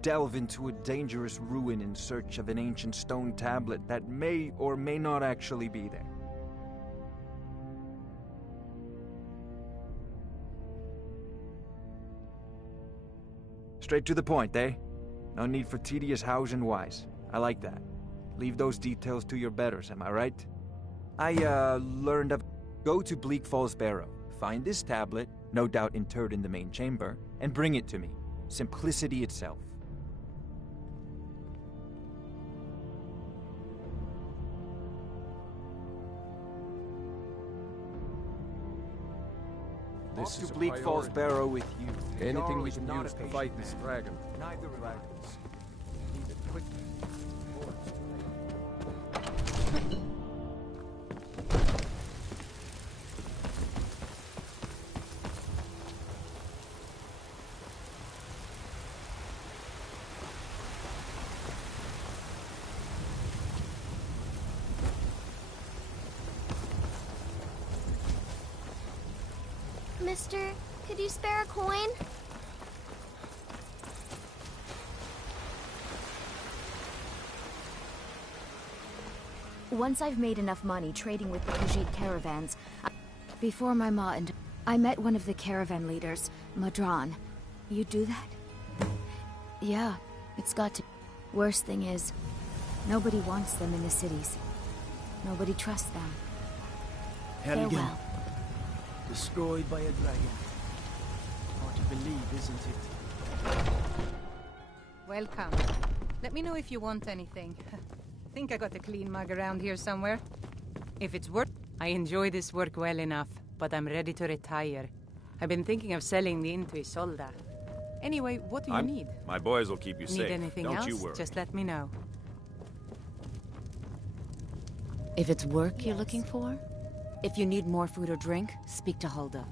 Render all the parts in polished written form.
delve into a dangerous ruin in search of an ancient stone tablet that may or may not actually be there. Straight to the point, eh? No need for tedious hows and whys. I like that. Leave those details to your betters, am I right? I, learned of... Go to Bleak Falls Barrow, find this tablet, no doubt interred in the main chamber, and bring it to me. Simplicity itself. This is to Bleak Falls Barrow with you. Anything we can use to fight this dragon. Neither dragons. Need it quickly. Mister, could you spare a coin? Once I've made enough money trading with the Khajiit caravans, before my ma and I met one of the caravan leaders, Madran. You do that? Yeah, it's got to. Worst thing is, nobody wants them in the cities. Nobody trusts them. Helgen, Farewell. destroyed by a dragon. Hard to believe, isn't it? Welcome. Let me know if you want anything. Think I got a clean mug around here somewhere. If it's work, I enjoy this work well enough, but I'm ready to retire. I've been thinking of selling the inn to Isolda. Anyway, what do you need? My boys will keep you Need safe. anything Don't else? you worry. Just let me know. If it's work you're looking for, if you need more food or drink, speak to Hulda.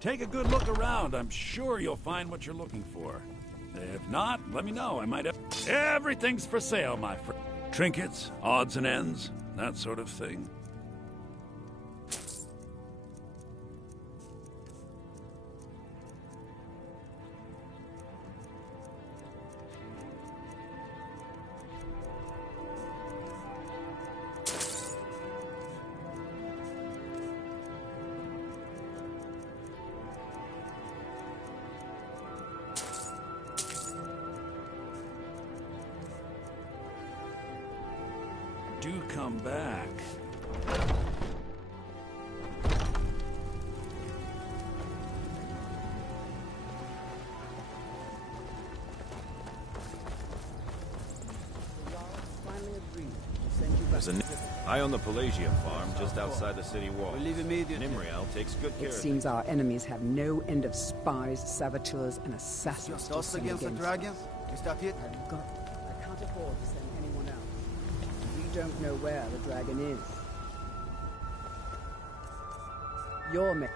Take a good look around. I'm sure you'll find what you're looking for. If not, let me know. I might have... Everything's for sale, my friend. Trinkets, odds and ends, that sort of thing. Do come back. There's I own the Pelagia farm just outside the city walls. Nimriel takes good care It of seems our enemies have no end of spies, saboteurs, and assassins to send against us. I can't afford to send anyone else. We don't know where the dragon is. Your men.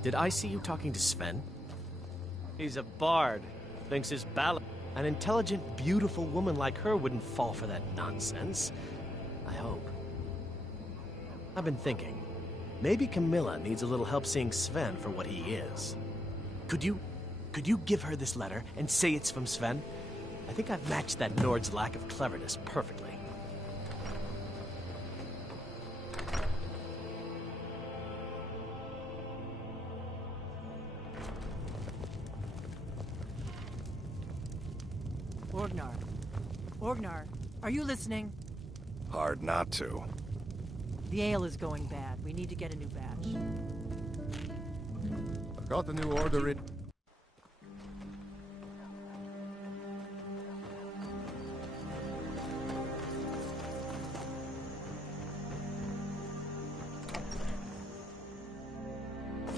Did I see you talking to Sven? He's a bard. Thinks his ballad... An intelligent, beautiful woman like her wouldn't fall for that nonsense. I hope. I've been thinking. Maybe Camilla needs a little help seeing Sven for what he is. Could you give her this letter and say it's from Sven? I think I've matched that Nord's lack of cleverness perfectly. Orgnar. Orgnar, are you listening? Hard not to. The ale is going bad. We need to get a new batch. I got the new order in.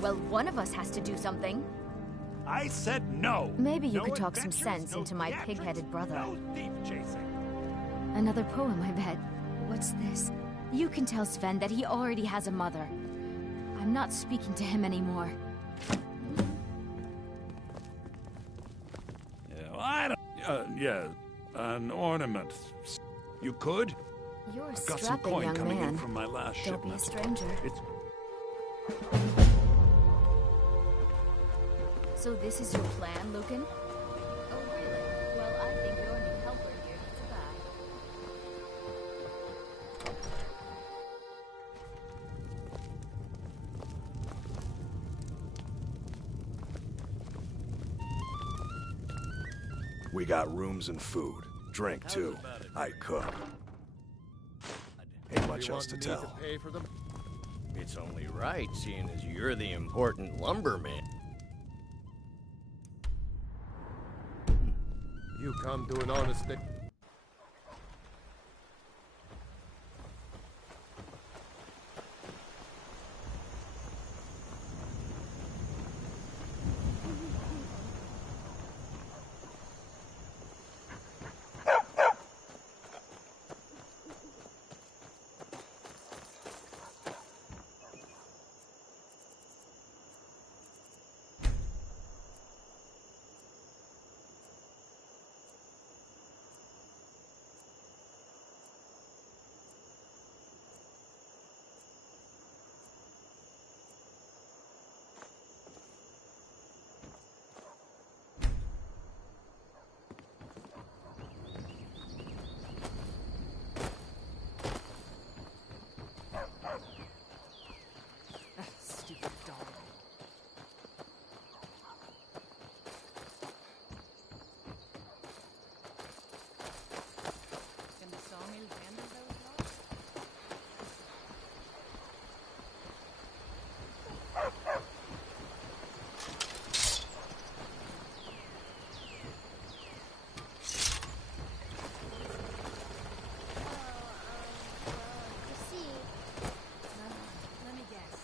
Well, one of us has to do something. I said no! Maybe you No could talk some adventures, sense no into my theatrics, pig-headed brother. No thief chasing. Another poem, I bet. What's this? You can tell Sven that he already has a mother. I'm not speaking to him anymore. Yeah, well, I don't... yeah, an ornament. You could? You're a I've got some strapping coin young coming man. in from my last Don't be a shipment. stranger. It's... So this is your plan, Lucan? Oh, really? Well, I think your new helper here needs a bath. We got rooms and food. Drink, too. I cook. Ain't much else to tell. Pay for them? It's only right, seeing as you're the important lumberman. You come to an honest thing. Stupid dog. Can the sawmill handle those logs? Let me guess.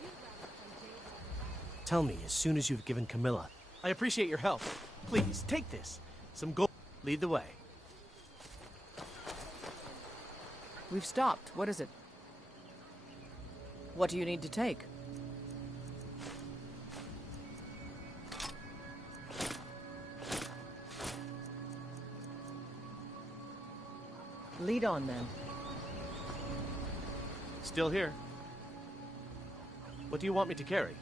You'd rather play Dave. Tell me as soon as you've given Camilla. I appreciate your help. Please, take this. Some gold. Lead the way. We've stopped. What is it? What do you need to take? Lead on, then. Still here. What do you want me to carry?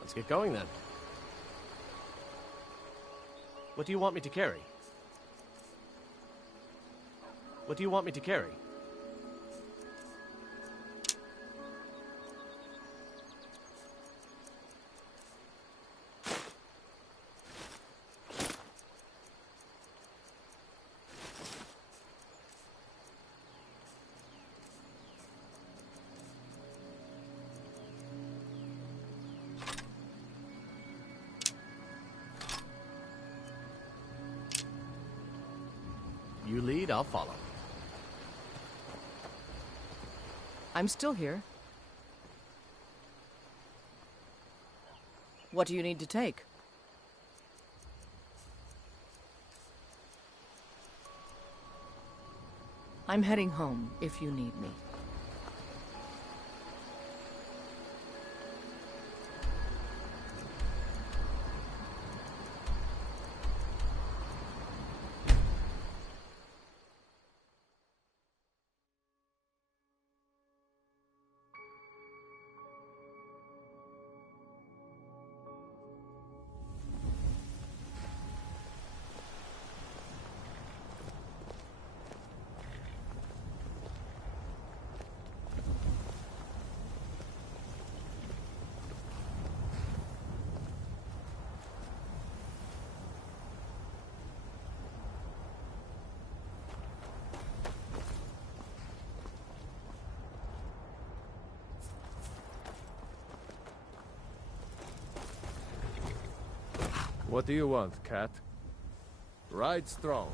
Let's get going then. What do you want me to carry? What do you want me to carry? You lead, I'll follow. I'm still here. What do you need to take? I'm heading home if you need me. What do you want, cat? Ride strong.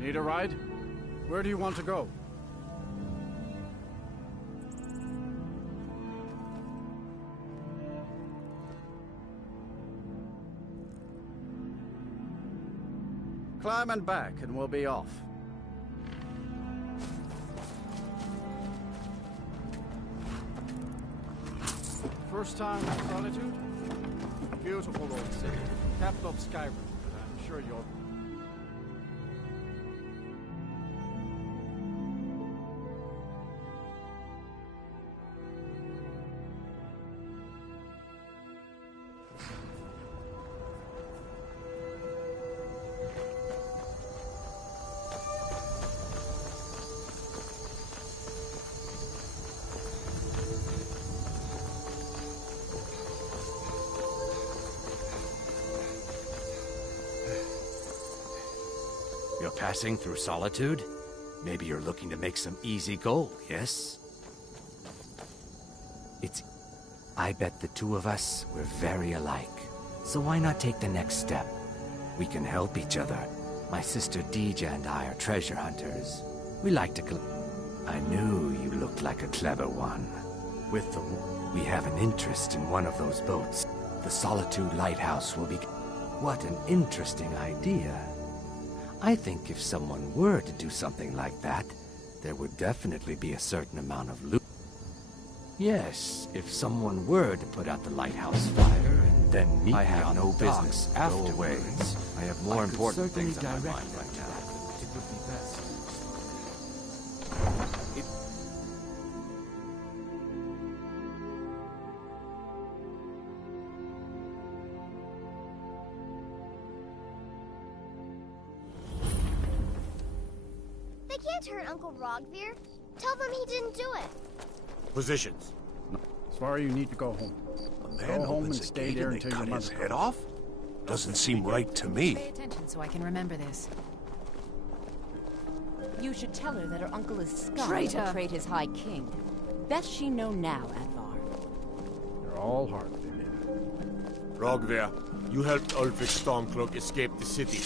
Need a ride? Where do you want to go? Climb and back, and we'll be off. First time in Solitude? Beautiful old city. Capital of Skyrim, but I'm sure you'll... You're passing through Solitude? Maybe you're looking to make some easy gold, yes? I bet the two of us, we're very alike. So why not take the next step? We can help each other. My sister Deeja and I are treasure hunters. We like to I knew you looked like a clever one. We have an interest in one of those boats. The Solitude Lighthouse will be... What an interesting idea. I think if someone were to do something like that, there would definitely be a certain amount of loot. Yes, if someone were to put out the lighthouse fire and then meet me on no business afterwards, I have more important things on my mind right now. It would be best. They can't hurt Uncle Rogvir. Tell them he didn't do it. Positions. Sorry, you need to go home. A man go home opens and a stay gate there and they until your cut his mother head comes. off? Doesn't seem right to me. Pay attention so I can remember this. You should tell her that her uncle is scum Traitor! and betrayed his High King. Best she know now, Advar. They're all hard, Vivian. Rogver, you helped Ulfric Stormcloak escape the city.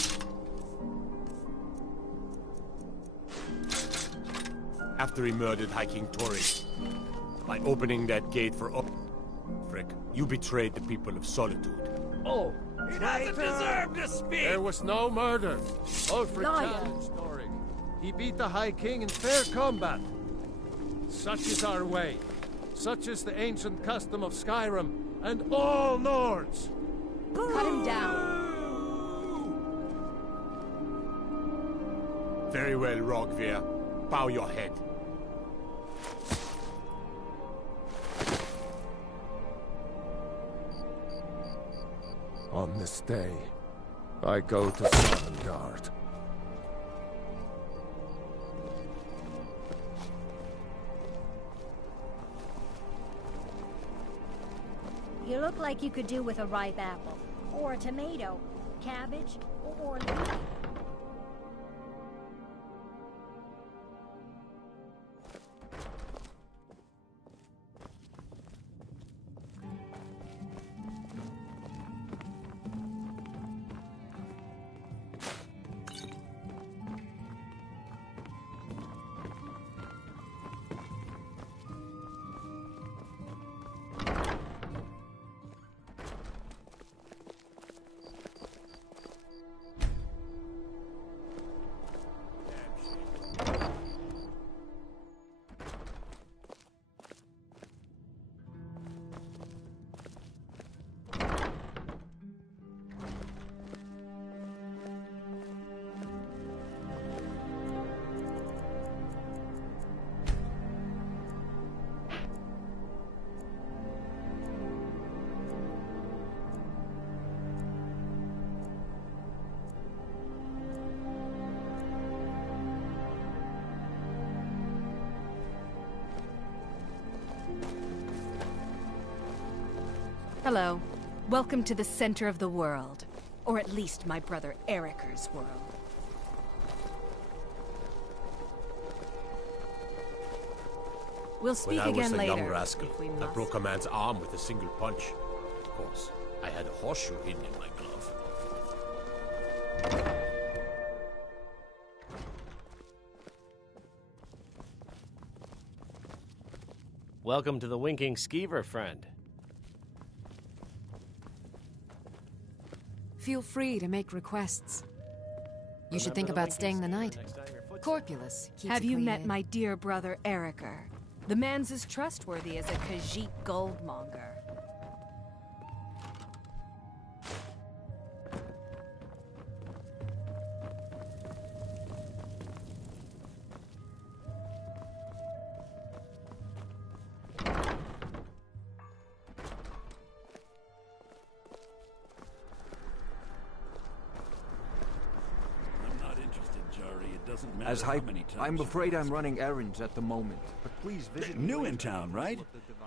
After he murdered High King Torik. By opening that gate for Ulfric, you betrayed the people of Solitude. Oh! He doesn't deserve to speak! There was no murder. Ulfric Liar. challenged Torik. He beat the High King in fair combat. Such is our way. Such is the ancient custom of Skyrim and all Nords. Cut him down. Very well, Rogver. Bow your head. On this day, I go to Sovngarde. You look like you could do with a ripe apple, or a tomato, cabbage, or leek. Hello. Welcome to the center of the world. Or at least my brother Eriker's world. We'll speak when again I was a later. young rascal, if we I must. broke a man's arm with a single punch. Of course, I had a horseshoe hidden in my glove. Welcome to the Winking Skeever, friend. Feel free to make requests. You should think about staying the night. Corpulus keeps Have it you clean met in. my dear brother Eriker? The man's as trustworthy as a Khajiit goldmonger. As hype, I'm afraid I'm running errands at the moment. But please visit. New in town, right?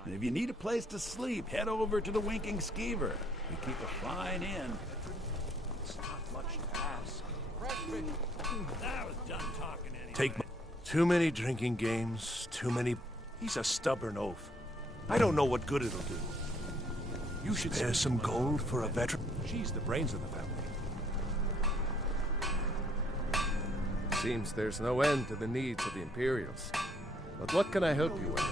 And if you need a place to sleep, head over to the Winking Skeever. We keep a fine inn. It's not much to ask. I was done talking anyway. Take too many drinking games, too many... He's a stubborn oaf. I don't know what good it'll do. You should spare some gold for a veteran. She's the brains of the family. Seems there's no end to the needs of the Imperials. But what can I help you with?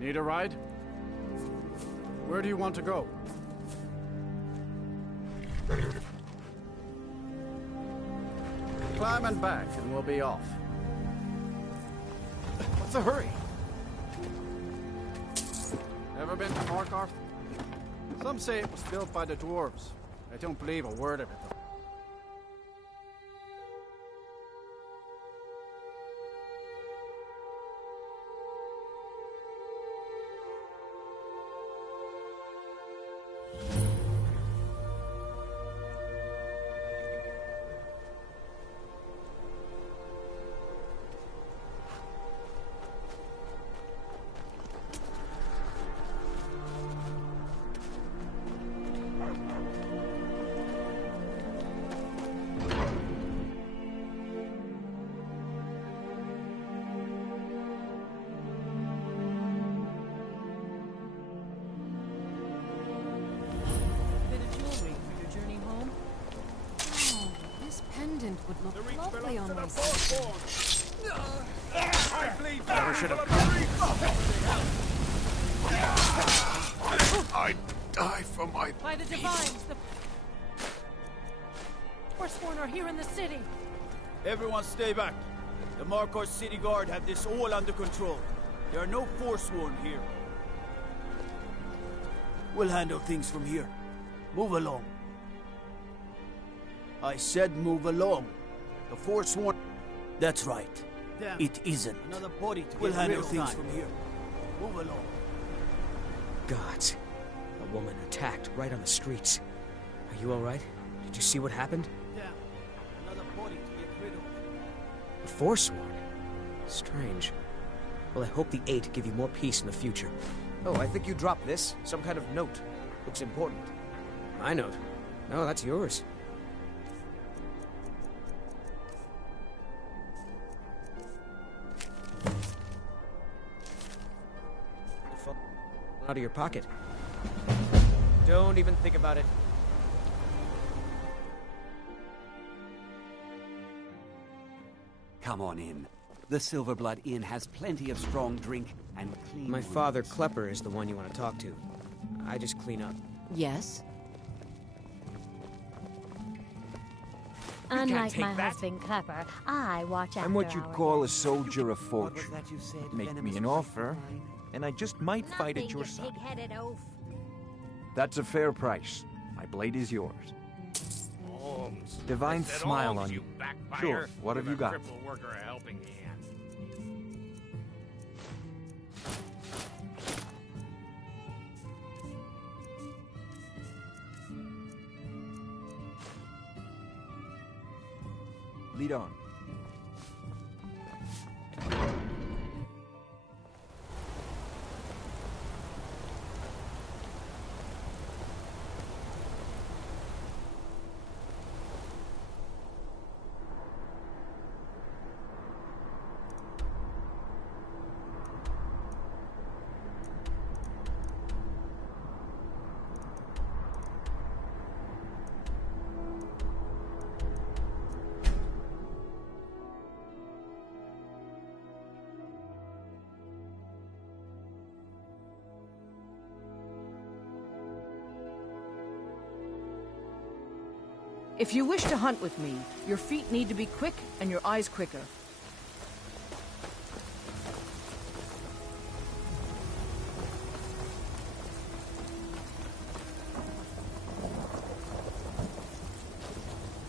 Need a ride? Where do you want to go? Climb and back, and we'll be off. What's the hurry? Ever been to Markarth? Some say it was built by the dwarves. I don't believe a word of it, though. pendant would look lovely on my sister. Never should have. I die for my By the divines, the Forsworn are here in the city. Everyone stay back. The Markor city guard have this all under control. There are no Forsworn here. We'll handle things from here. Move along. I said move along. The Forsworn... That's right. Damn. It isn't. Another body to we'll handle things from here. Move along. Gods. A woman attacked right on the streets. Are you alright? Did you see what happened? Damn. Another body to get rid of. A Forsworn? Strange. Well, I hope the Eight give you more peace in the future. Oh, I think you dropped this. Some kind of note. Looks important. My note? No, that's yours. Out of your pocket. Don't even think about it. Come on in. The Silverblood Inn has plenty of strong drink and clean My rooms. father, Klepper, is the one you want to talk to. I just clean up. Yes? Unlike my husband Klepper, I watch after I'm what you'd our call a guests. soldier of fortune. Make me an offer, and I just might fight at Nothing, your you side. pig-headed oaf. That's a fair price. My blade is yours. Divine smile on you. Sure, what have you got? Worker a helping hand. Lead on. If you wish to hunt with me, your feet need to be quick and your eyes quicker.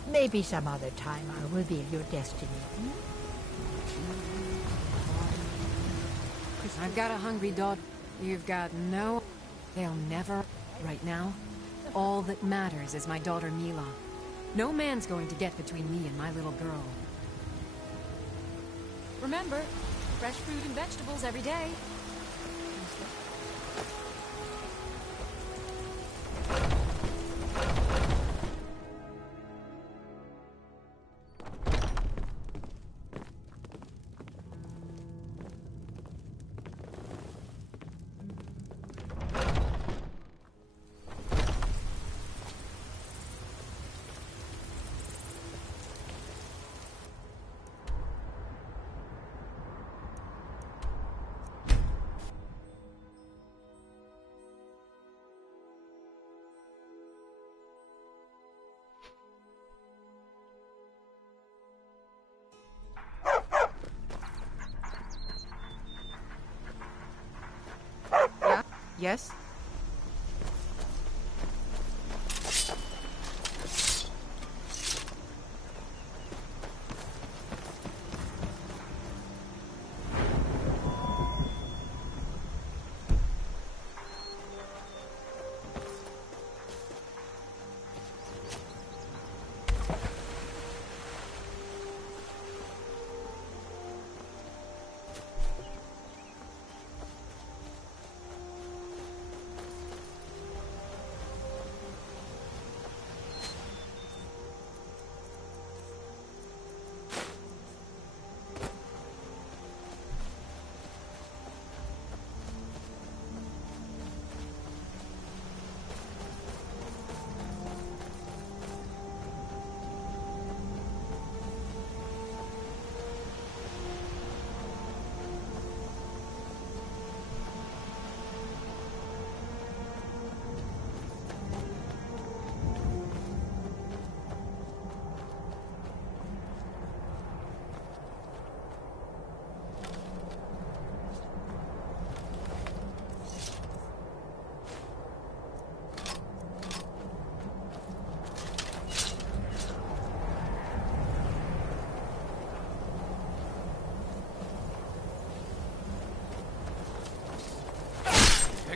Maybe some other time I'll reveal your destiny. I've got a hungry dog. You've got no... They'll never... Right now, all that matters is my daughter Mila. No man's going to get between me and my little girl. Remember, fresh fruit and vegetables every day. Yes?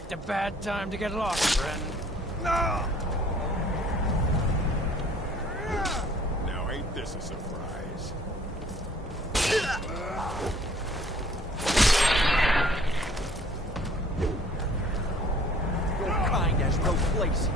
picked a bad time to get lost, friend. Now ain't this a surprise? Your kind has no place here.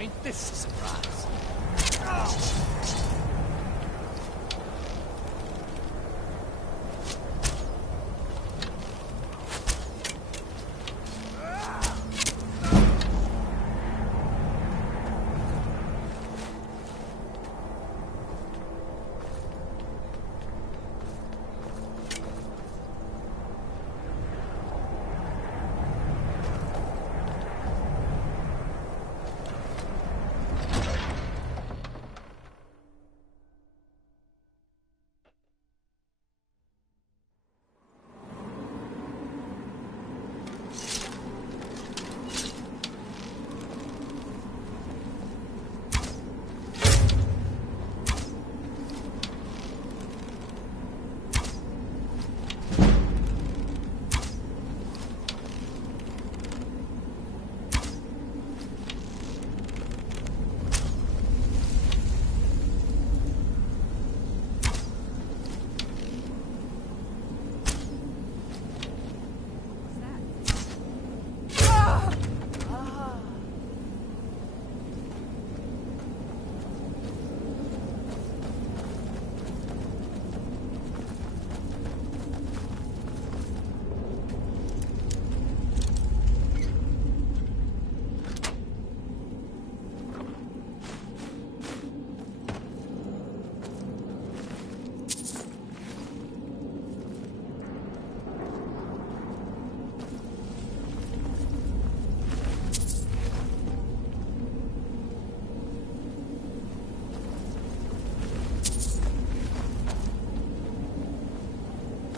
Ain't this a surprise?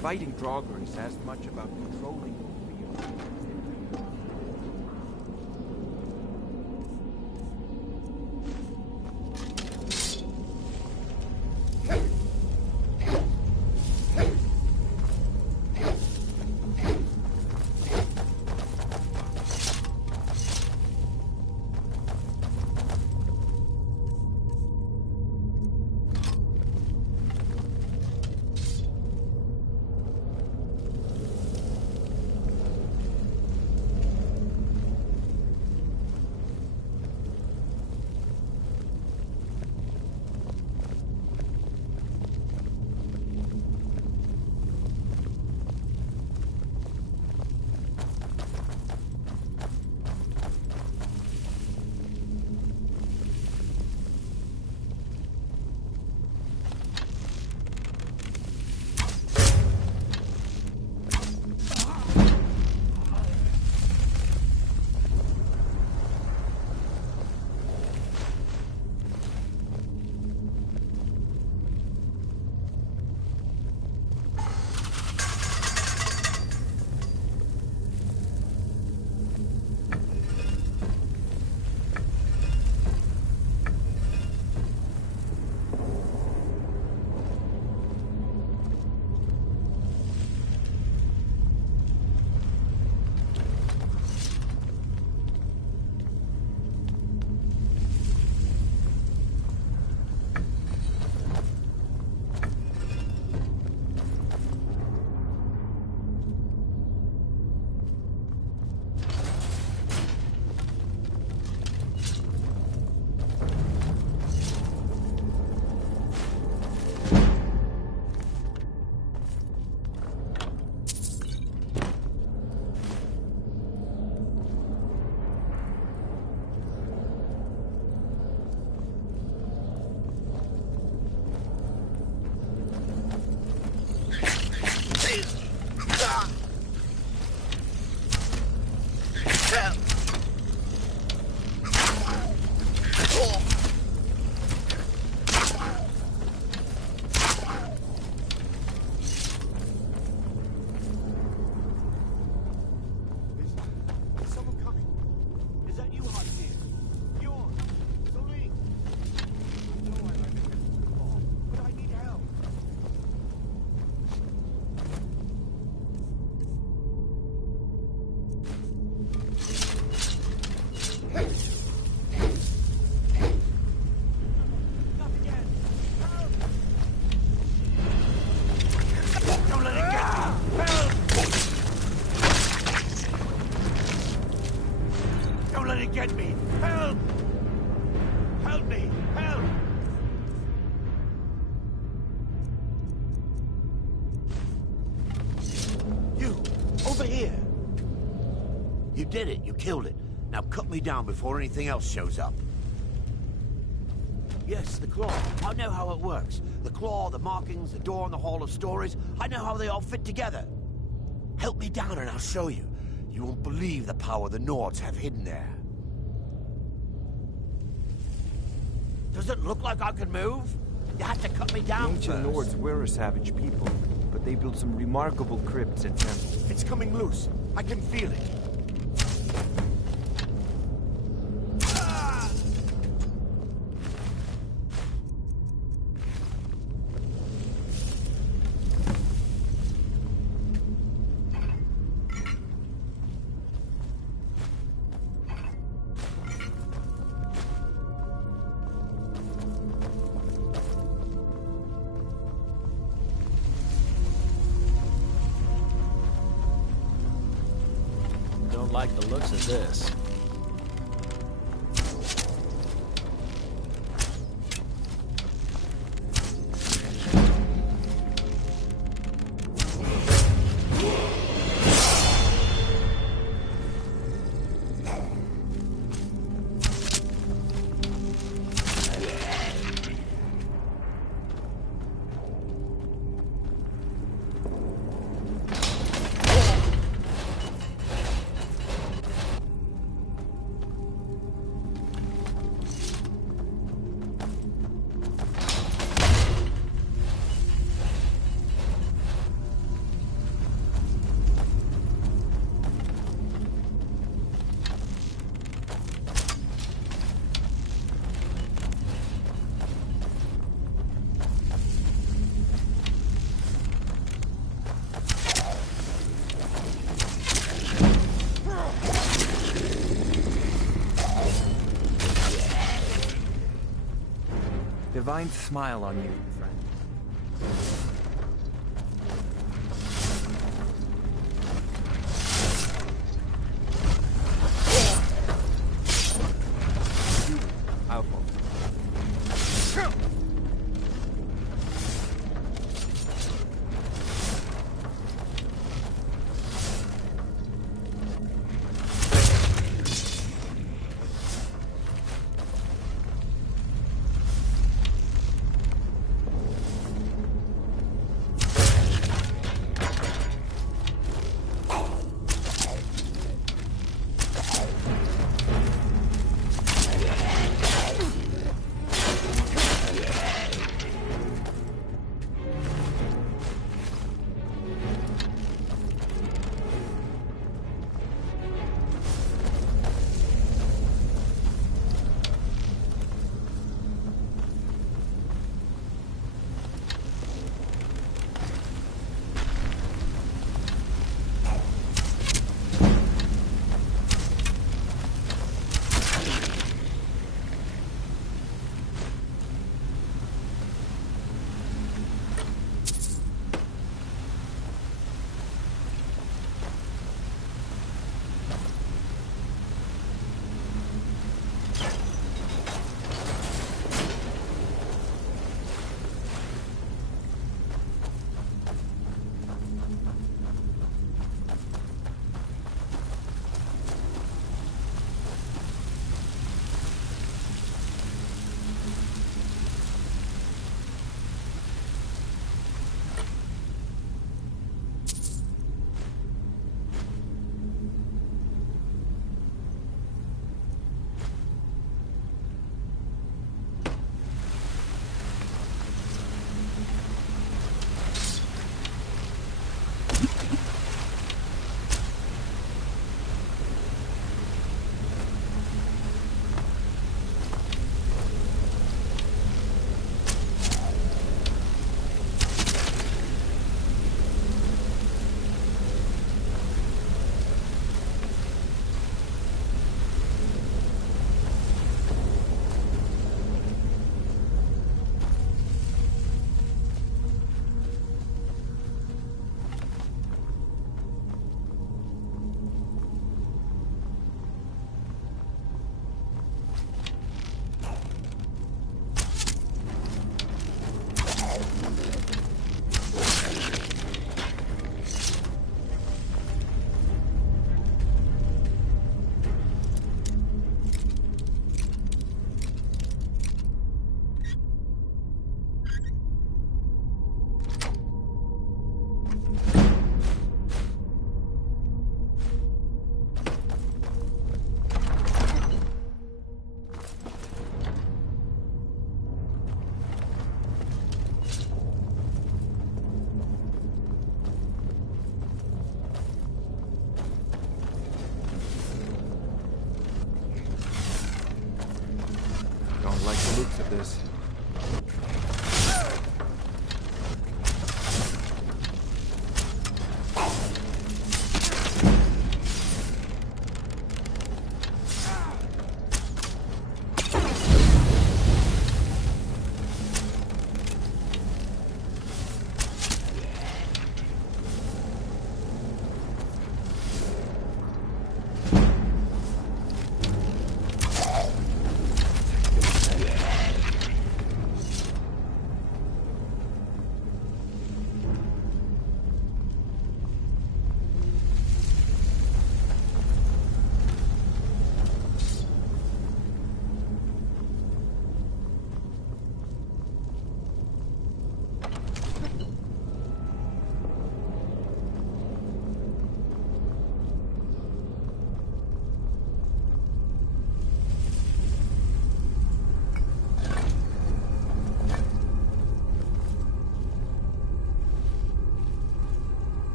Fighting Draugr is as much about controlling over your... Is someone coming? Is that you, Hotgear? Bjorn? Solene? I know I like to get to the ball, but I need help. Don't let it go! Help! Don't let it get me! Help! Help me! Help! You! Over here! You did it. You killed it. Now cut me down before anything else shows up. Yes, the claw. I know how it works. The claw, the markings, the door in the Hall of Stories. I know how they all fit together. Help me down and I'll show you. You won't believe the power the Nords have hidden there. Does it look like I can move? You have to cut me down The ancient first. Nords were a savage people, but they built some remarkable crypts and temples. It's coming loose. I can feel it. Don't like the looks of this. Divine smile on you, friend. I'll fall. most of this.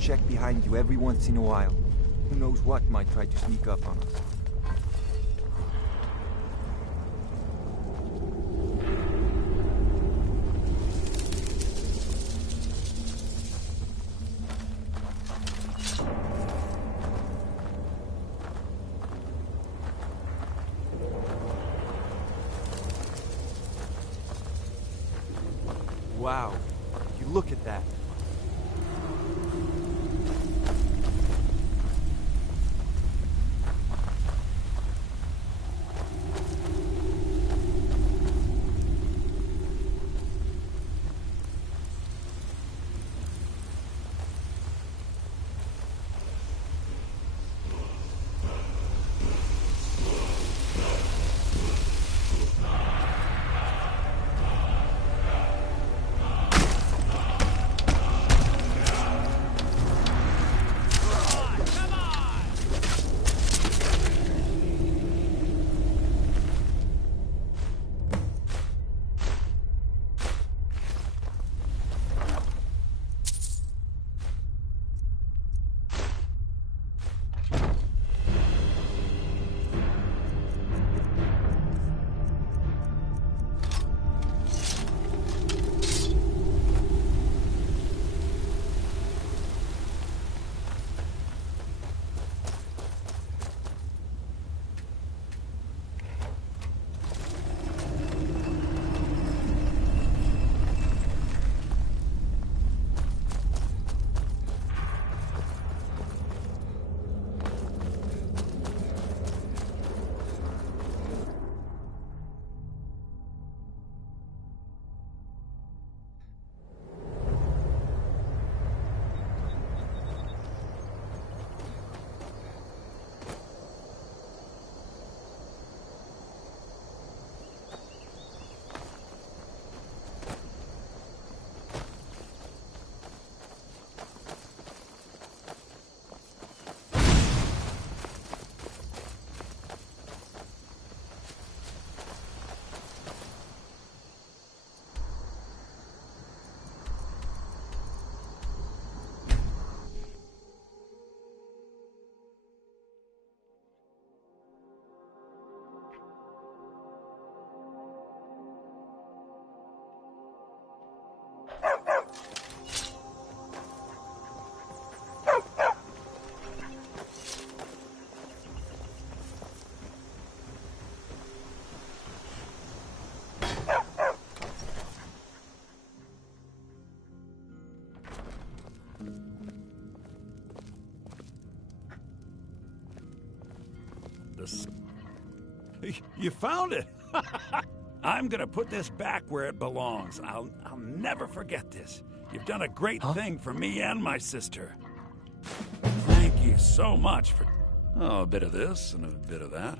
Check behind you every once in a while. Who knows what might try to sneak up on us. Wow, you look at that. this. You found it! I'm gonna put this back where it belongs. I'll never forget this. You've done a great thing for me and my sister. Thank you so much for... Oh, a bit of this and a bit of that.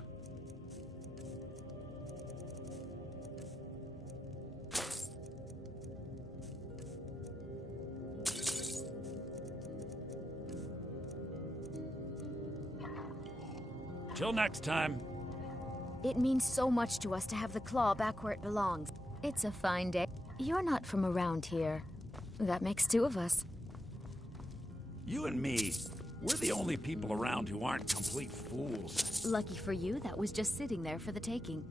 Till next time. It means so much to us to have the claw back where it belongs. It's a fine day. You're not from around here. That makes two of us. You and me, we're the only people around who aren't complete fools. Lucky for you, that was just sitting there for the taking.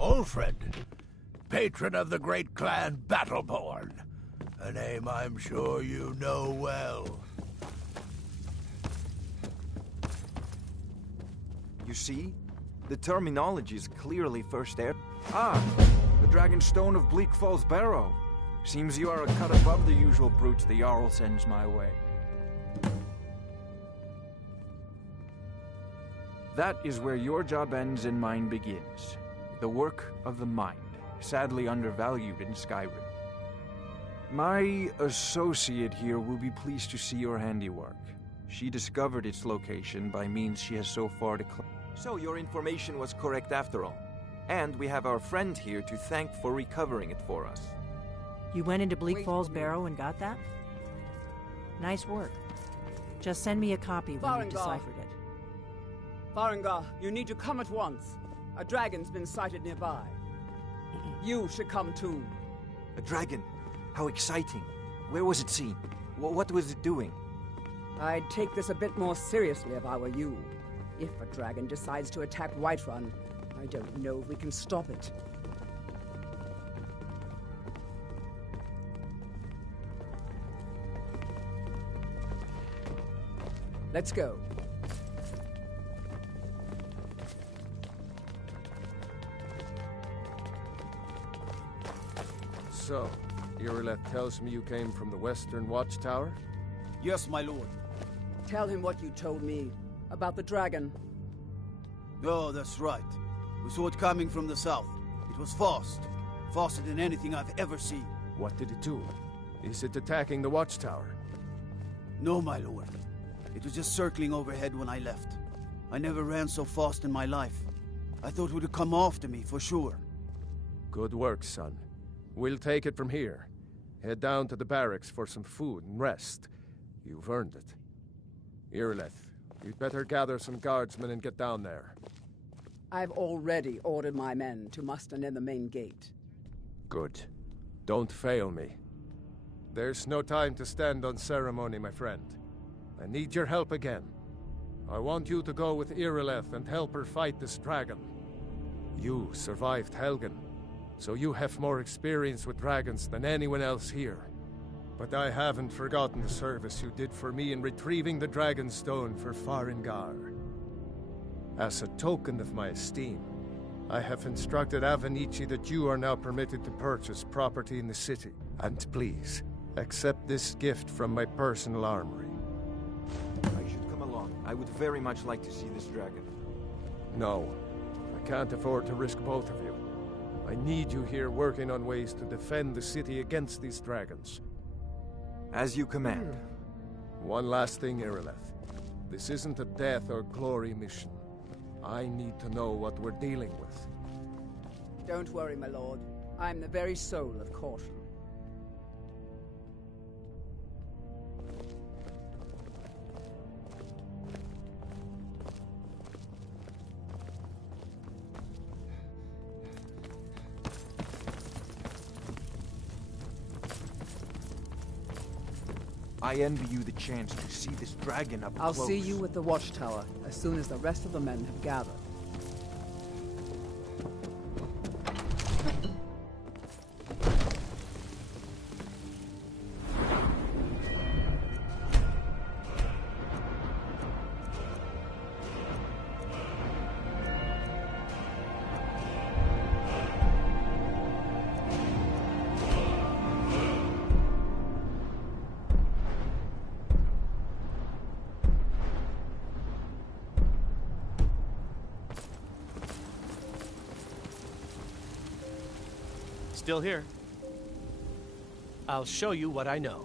Ulfred, patron of the great clan Battleborn. A name I'm sure you know well. You see? The terminology is clearly first air. Ah, the Dragonstone of Bleak Falls Barrow. Seems you are a cut above the usual brutes the Jarl sends my way. That is where your job ends and mine begins. The work of the mind, sadly undervalued in Skyrim. My associate here will be pleased to see your handiwork. She discovered its location by means she has so far declared. So your information was correct after all. And we have our friend here to thank for recovering it for us. You went into Bleak Falls Barrow and got that? Nice work. Just send me a copy when you've deciphered it. Farengar, you need to come at once. A dragon's been sighted nearby. You should come too. A dragon? How exciting. Where was it seen? What was it doing? I'd take this a bit more seriously if I were you. If a dragon decides to attack Whiterun, I don't know if we can stop it. Let's go. So, Irileth tells me you came from the Western Watchtower? Yes, my lord. Tell him what you told me about the dragon. Oh, that's right. We saw it coming from the south. It was fast. Faster than anything I've ever seen. What did it do? Is it attacking the Watchtower? No, my lord. It was just circling overhead when I left. I never ran so fast in my life. I thought it would come after me, for sure. Good work, son. We'll take it from here. Head down to the barracks for some food and rest. You've earned it. Irileth, you'd better gather some guardsmen and get down there. I've already ordered my men to muster near the main gate. Good. Don't fail me. There's no time to stand on ceremony, my friend. I need your help again. I want you to go with Irileth and help her fight this dragon. You survived Helgen, so you have more experience with dragons than anyone else here. But I haven't forgotten the service you did for me in retrieving the Dragonstone for Farengar. As a token of my esteem, I have instructed Avenici that you are now permitted to purchase property in the city. And please, accept this gift from my personal armory. I should come along. I would very much like to see this dragon. No, I can't afford to risk both of you. I need you here working on ways to defend the city against these dragons. As you command. One last thing, Irileth. This isn't a death or glory mission. I need to know what we're dealing with. Don't worry, my lord. I'm the very soul of caution. I envy you the chance to see this dragon up I'll close. see you at the watchtower as soon as the rest of the men have gathered. Still here. I'll show you what I know.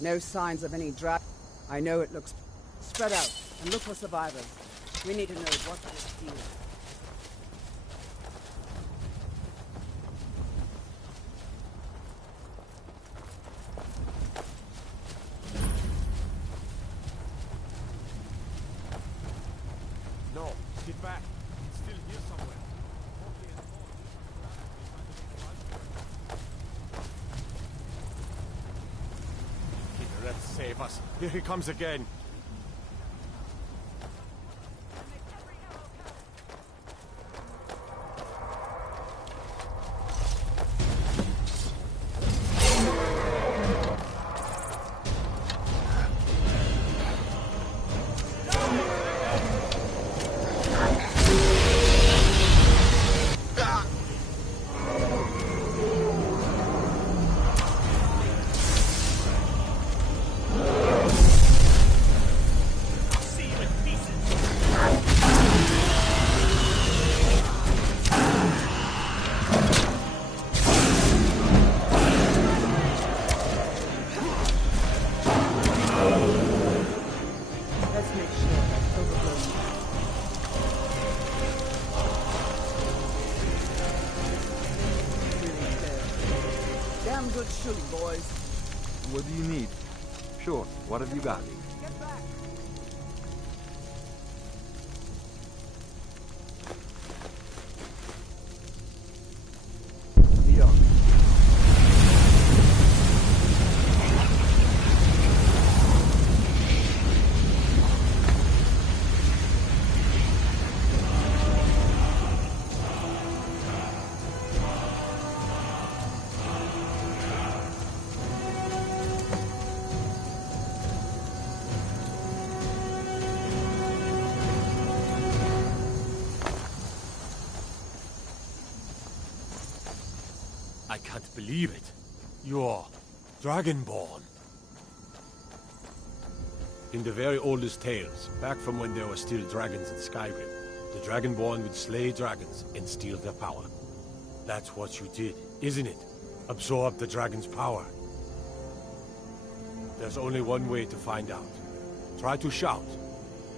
No signs of any drag. I know it looks... Spread out and look for survivors. We need to know what this deal is. No, get back. It's still here somewhere. Let's save us. Here he comes again. Damn good shooting, boys. What do you need? Sure, what have you got? I can't believe it. You're Dragonborn. In the very oldest tales, back from when there were still dragons in Skyrim, the Dragonborn would slay dragons and steal their power. That's what you did, isn't it? Absorb the dragon's power. There's only one way to find out. Try to shout.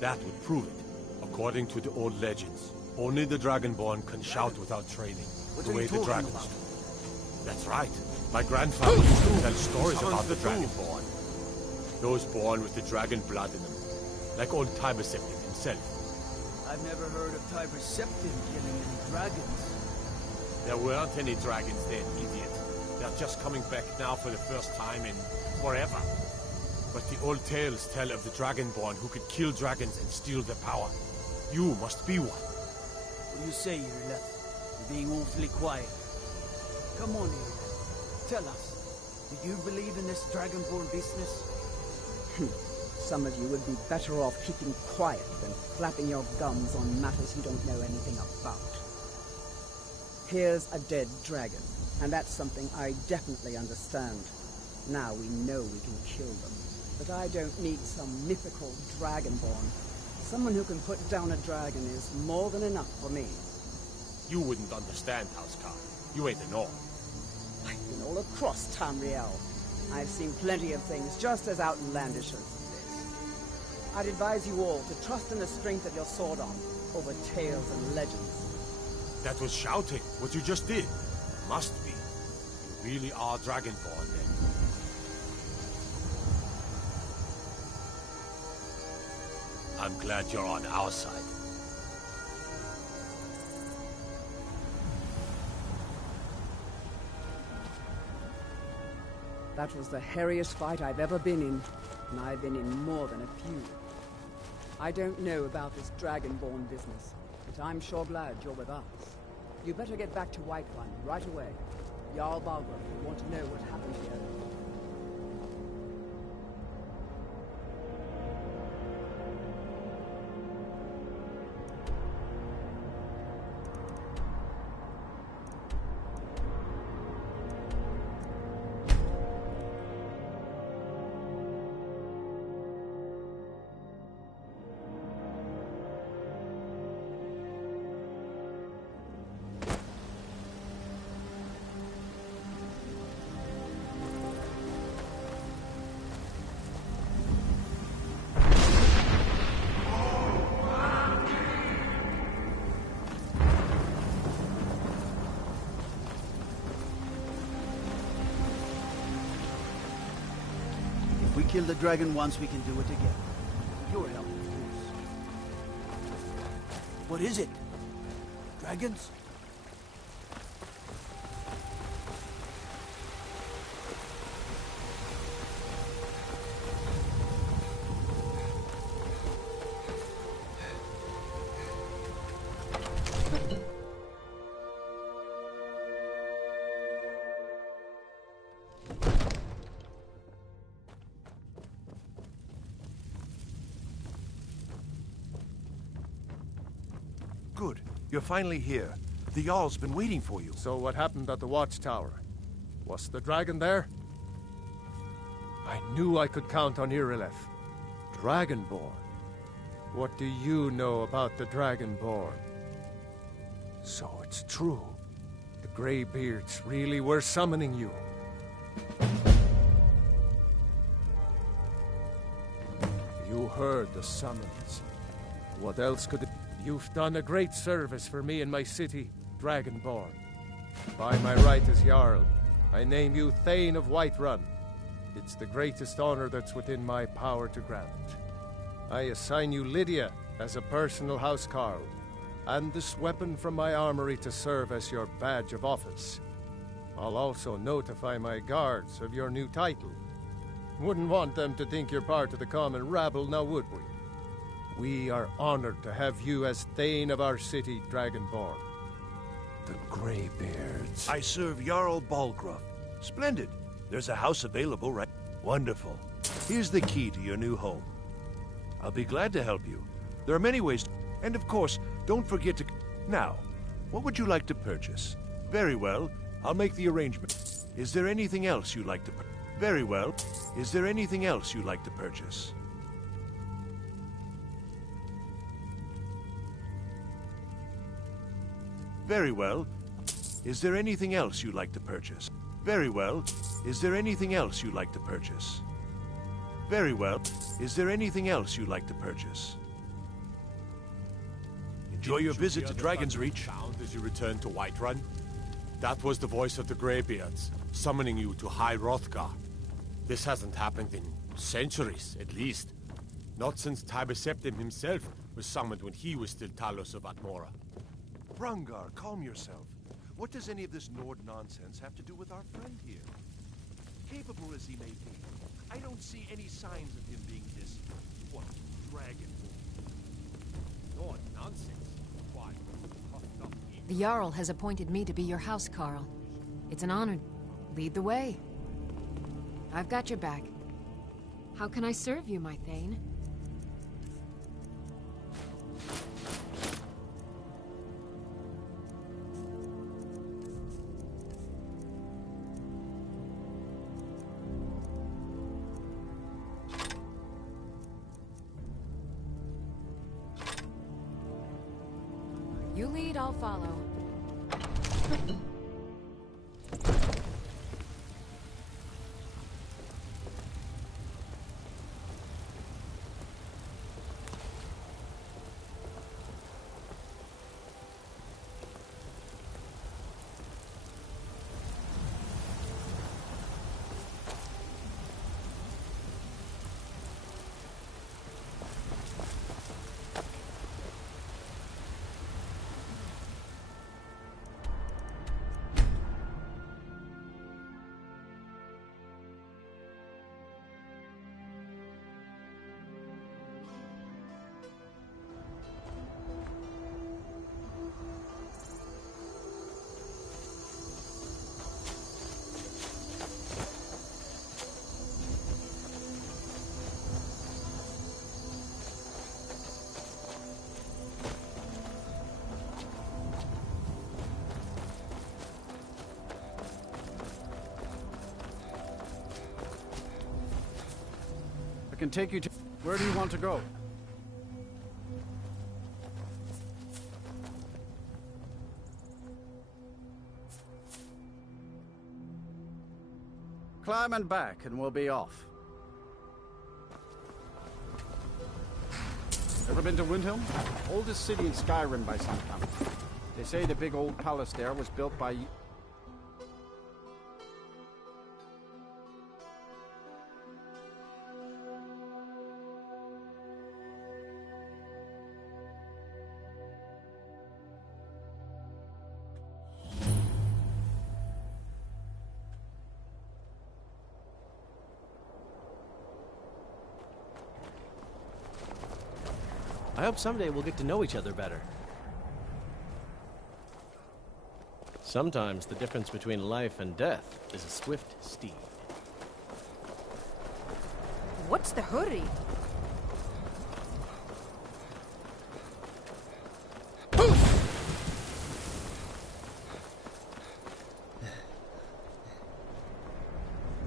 That would prove it. According to the old legends, only the Dragonborn can shout without training, the way the dragons do. That's right. My grandfather used to tell stories about the Dragonborn. Those born with the dragon blood in them, like old Tiber Septim himself. I've never heard of Tiber Septim killing any dragons. There weren't any dragons then, idiot. They're just coming back now for the first time in forever. But the old tales tell of the Dragonborn who could kill dragons and steal their power. You must be one. What do you say, Irileth? You're being awfully quiet. Come on, Irileth. Tell us. Do you believe in this Dragonborn business? Some of you would be better off keeping quiet than flapping your gums on matters you don't know anything about. Here's a dead dragon, and that's something I definitely understand. Now we know we can kill them, but I don't need some mythical dragonborn. Someone who can put down a dragon is more than enough for me. You wouldn't understand, Housecar. You ain't an orc. I've been all across Tamriel. I've seen plenty of things just as outlandish as this. I'd advise you all to trust in the strength of your sword arm over tales and legends. That was shouting, what you just did. Must be. You really are Dragonborn, then. I'm glad you're on our side. That was the hairiest fight I've ever been in, and I've been in more than a few. I don't know about this Dragonborn business, but I'm sure glad you're with us. You better get back to Whiterun right away. Jarl Balgruuf will want to know what happened here. If we kill the dragon once, we can do it again. Your help, of course. What is it? Dragons? Good. You're finally here. The Jarl's been waiting for you. So what happened at the watchtower? Was the dragon there? I knew I could count on Irileth. Dragonborn. What do you know about the Dragonborn? So it's true. The Greybeards really were summoning you. You heard the summons. What else could it... You've done a great service for me and my city, Dragonborn. By my right as Jarl, I name you Thane of Whiterun. It's the greatest honor that's within my power to grant. I assign you Lydia as a personal housecarl, and this weapon from my armory to serve as your badge of office. I'll also notify my guards of your new title. Wouldn't want them to think you're part of the common rabble, now would we? We are honored to have you as Thane of our city, Dragonborn. The Greybeards. I serve Jarl Balgruuf. Splendid. There's a house available, right? Wonderful. Here's the key to your new home. I'll be glad to help you. There are many ways, and of course, don't forget to... Now, what would you like to purchase? Very well, I'll make the arrangement. Is there anything else you'd like to... Very well. Is there anything else you'd like to purchase? Very well. Is there anything else you'd like to purchase? Very well. Is there anything else you'd like to purchase? Very well. Is there anything else you'd like to purchase? Enjoy your visit to Dragon's Reach. Sound as you return to Whiterun? That was the voice of the Greybeards, summoning you to High Hrothgar. This hasn't happened in centuries, at least. Not since Tiber Septim himself was summoned when he was still Talos of Atmora. Brungar, calm yourself. What does any of this Nord nonsense have to do with our friend here? Capable as he may be, I don't see any signs of him being this, what, dragon? Nord nonsense? Why? The Jarl has appointed me to be your house, Carl. It's an honor. Lead the way. I've got your back. How can I serve you, my Thane? You lead, I'll follow. I can take you to... Where do you want to go? Climb and back, and we'll be off. Ever been to Windhelm? Oldest city in Skyrim by some count. They say the big old palace there was built by... I hope someday we'll get to know each other better. Sometimes the difference between life and death is a swift steed. What's the hurry?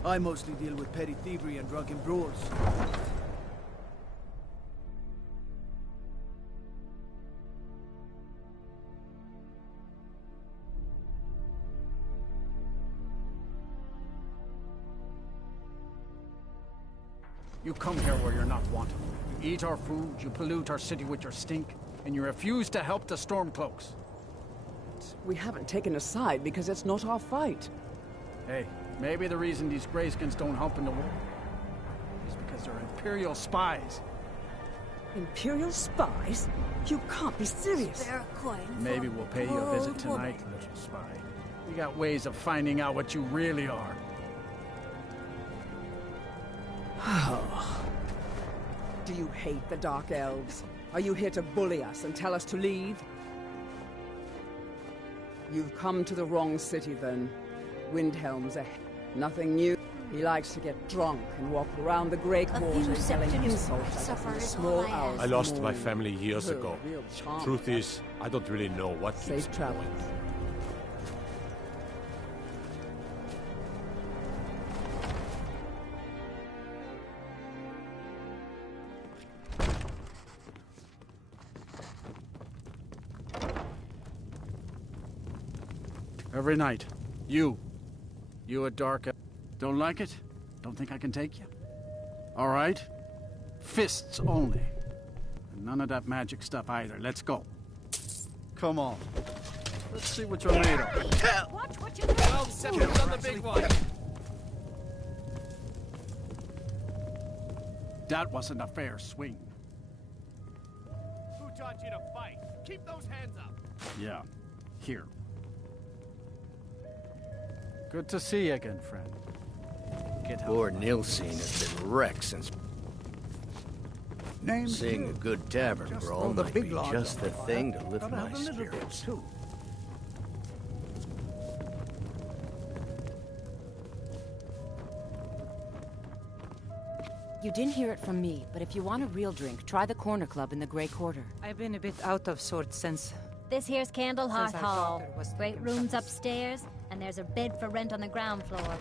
I mostly deal with petty thievery and drunken brawls. You come here where you're not wanted. You eat our food, you pollute our city with your stink, and you refuse to help the Stormcloaks. We haven't taken a side because it's not our fight. Hey, maybe the reason these Greyskins don't hump in the war is because they're Imperial spies. Imperial spies? You can't be serious. Maybe we'll pay you a visit tonight, little spy. We got ways of finding out what you really are. Do you hate the Dark Elves? Are you here to bully us and tell us to leave? You've come to the wrong city, then. Windhelm's nothing new. He likes to get drunk and walk around the Grey Quarter yelling insults at us in the small hours. I lost my family years ago. Truth is, I don't really know what keeps Safe travels. Every night. You at dark. Don't like it? Don't think I can take you? All right. Fists only. And none of that magic stuff either. Let's go. Come on. Let's see what you're made of. Watch what you do. 12 seconds on the big one. That wasn't a fair swing. Who taught you to fight? Keep those hands up. Yeah. Here. Good to see you again, friend. Poor Nilsine has been wrecked since... Seeing a good tavern brawl might be just the thing to lift my spirits. You didn't hear it from me, but if you want a real drink, try the Corner Club in the Grey Quarter. I've been a bit out of sorts since... This here's Candlehearth Since our Hall. daughter was Great taken rooms from us. upstairs, and there's a bed for rent on the ground floor.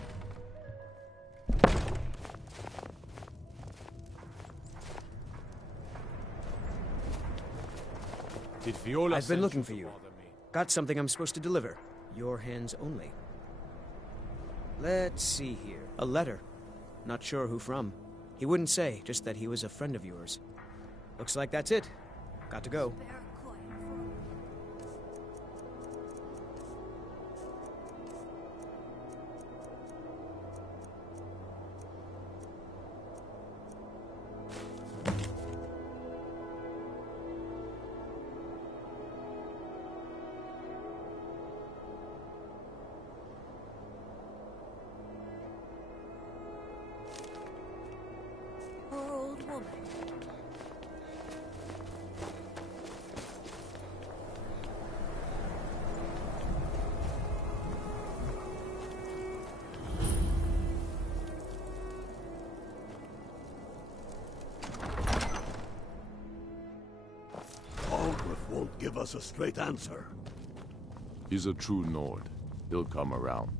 Did Viola I've been looking for you. Got something I'm supposed to deliver. Your hands only. Let's see here. A letter. Not sure who from. He wouldn't say, just that he was a friend of yours. Looks like that's it. Got to go. Poor old woman. Balgruuf won't give us a straight answer. He's a true Nord. He'll come around.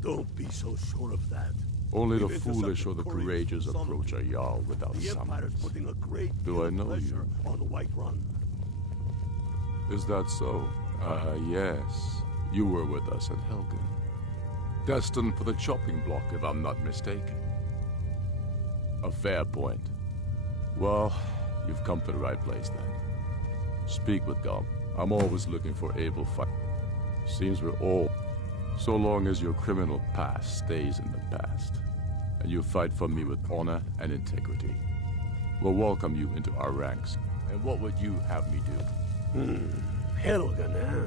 Don't be so sure of that. Only the We've foolish or the intercepted courageous couriers approach a Jarl without The Empire's summons. putting a great Do deal I of know pressure you? on Whiterun. Is that so? Yes. You were with us at Helgen. Destined for the chopping block, if I'm not mistaken. A fair point. Well, you've come to the right place then. Speak with Gum. I'm always looking for able fight. Seems we're all... So long as your criminal past stays in the past, and you fight for me with honor and integrity, we'll welcome you into our ranks. And what would you have me do? Helgen, huh?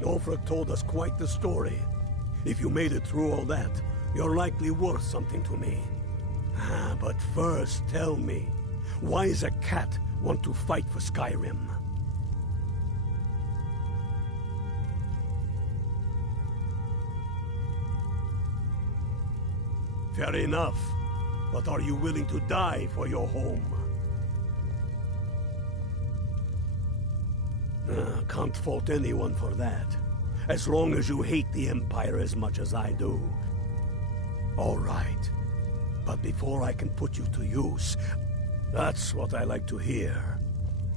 Ulfric told us quite the story. If you made it through all that, you're likely worth something to me. But first, tell me, why does a cat want to fight for Skyrim? Fair enough. But are you willing to die for your home? Can't fault anyone for that. As long as you hate the Empire as much as I do. All right. But before I can put you to use, that's what I like to hear.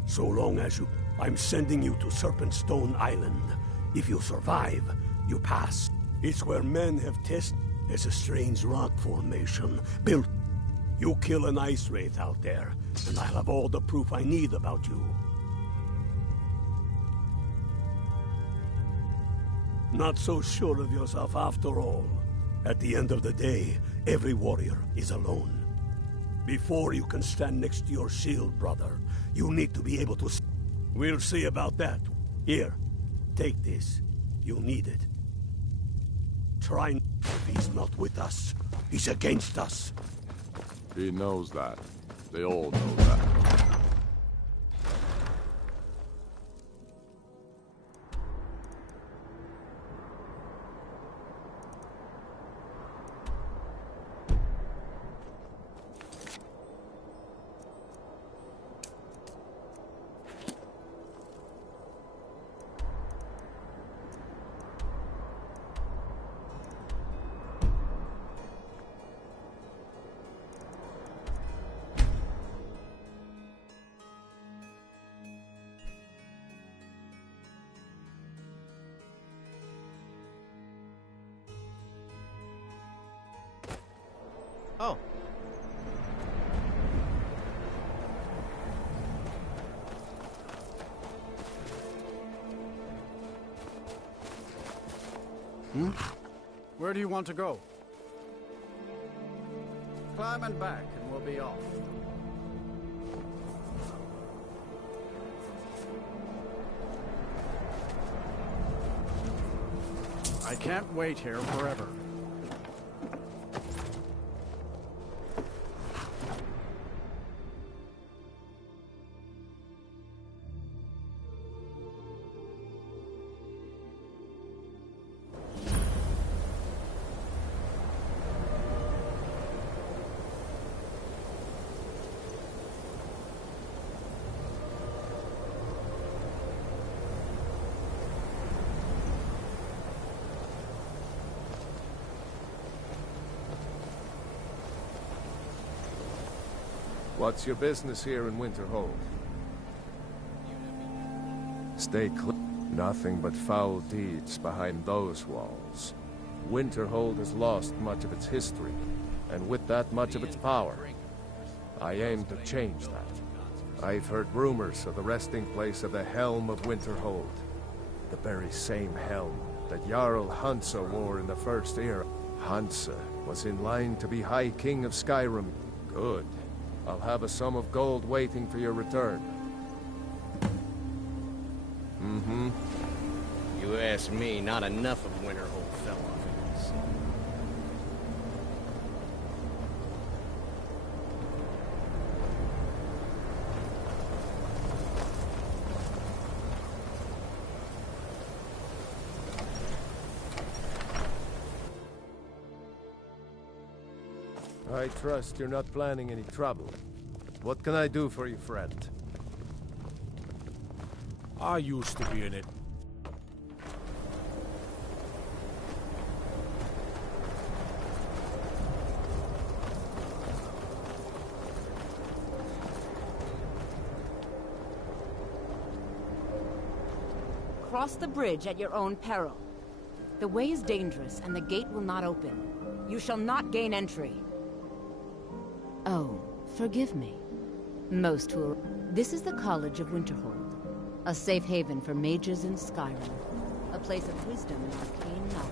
So long as you... I'm sending you to Serpentstone Island. If you survive, you pass. It's where men have tested... It's a strange rock formation, built... You kill an ice wraith out there, and I'll have all the proof I need about you. Not so sure of yourself after all. At the end of the day, every warrior is alone. Before you can stand next to your shield, brother, you need to be able to... We'll see about that. Here, take this. You'll need it. Try... If he's not with us, he's against us. He knows that. They all know that. Oh. Where do you want to go? Climb and back, and we'll be off. I can't wait here forever. What's your business here in Winterhold? Stay clear. Nothing but foul deeds behind those walls. Winterhold has lost much of its history, and with that much of its power. I aim to change that. I've heard rumors of the resting place of the Helm of Winterhold. The very same helm that Jarl Hansa wore in the First Era. Hansa was in line to be High King of Skyrim. Good. I'll have a sum of gold waiting for your return. Mm-hmm. You ask me, not enough of Winterhold fell off his. I trust you're not planning any trouble. What can I do for you, friend? I used to be in it. Cross the bridge at your own peril. The way is dangerous, and the gate will not open. You shall not gain entry. Oh, forgive me. Most will... This is the College of Winterhold, a safe haven for mages in Skyrim, a place of wisdom and arcane knowledge.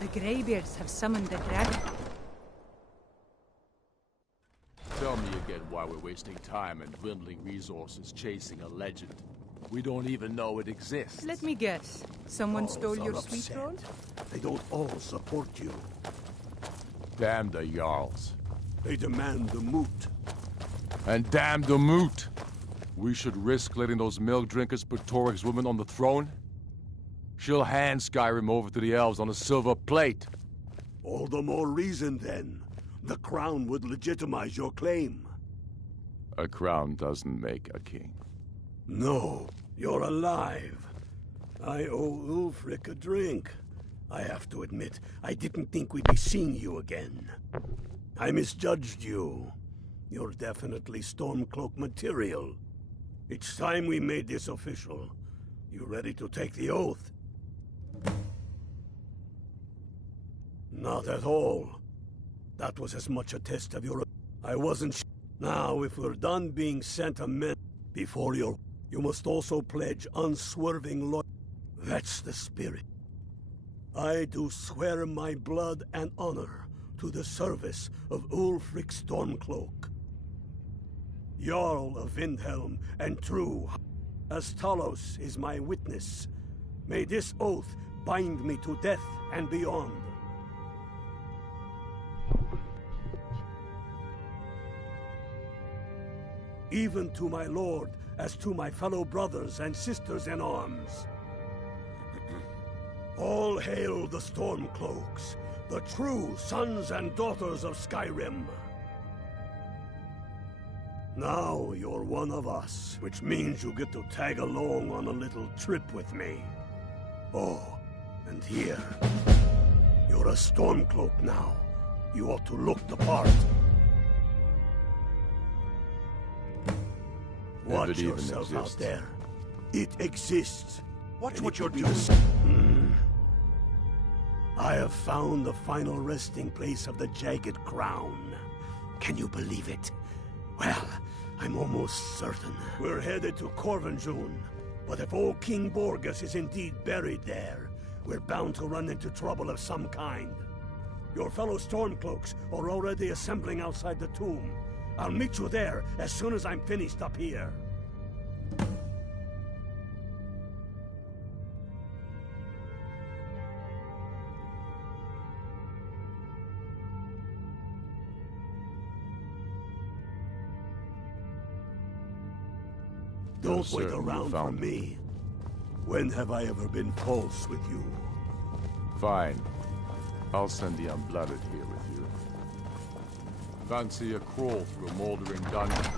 The Greybeards have summoned the dragon. Tell me again why we're wasting time and dwindling resources chasing a legend. We don't even know it exists. Let me guess. Someone stole your upset. sweet roll? They don't all support you. Damn the Jarls. They demand the moot. And damn the moot! We should risk letting those milk drinkers put Torik's woman on the throne? She'll hand Skyrim over to the elves on a silver plate. All the more reason, then. The crown would legitimize your claim. A crown doesn't make a king. No, you're alive. I owe Ulfric a drink. I have to admit, I didn't think we'd be seeing you again. I misjudged you. You're definitely Stormcloak material. It's time we made this official. You ready to take the oath? Not at all. That was as much a test of your... I wasn't Now, if we're done being sent a men before you must also pledge unswerving loyalty. That's the spirit. I do swear my blood and honor to the service of Ulfric Stormcloak, Jarl of Windhelm and true, as Talos is my witness. May this oath bind me to death and beyond. Even to my lord, as to my fellow brothers and sisters in arms. All hail the Stormcloaks, the true sons and daughters of Skyrim. Now you're one of us, which means you get to tag along on a little trip with me. Oh, and here, you're a Stormcloak now. You ought to look the part. Watch yourself out there. It exists. Watch what you're doing. I have found the final resting place of the Jagged Crown. Can you believe it? Well, I'm almost certain. We're headed to Corvinjun. But if old King Borgus is indeed buried there, we're bound to run into trouble of some kind. Your fellow Stormcloaks are already assembling outside the tomb. I'll meet you there as soon as I'm finished up here. Don't wait around for me. When have I ever been false with you? Fine. I'll send the Unblooded here with you. Fancy a crawl through a moldering dungeon?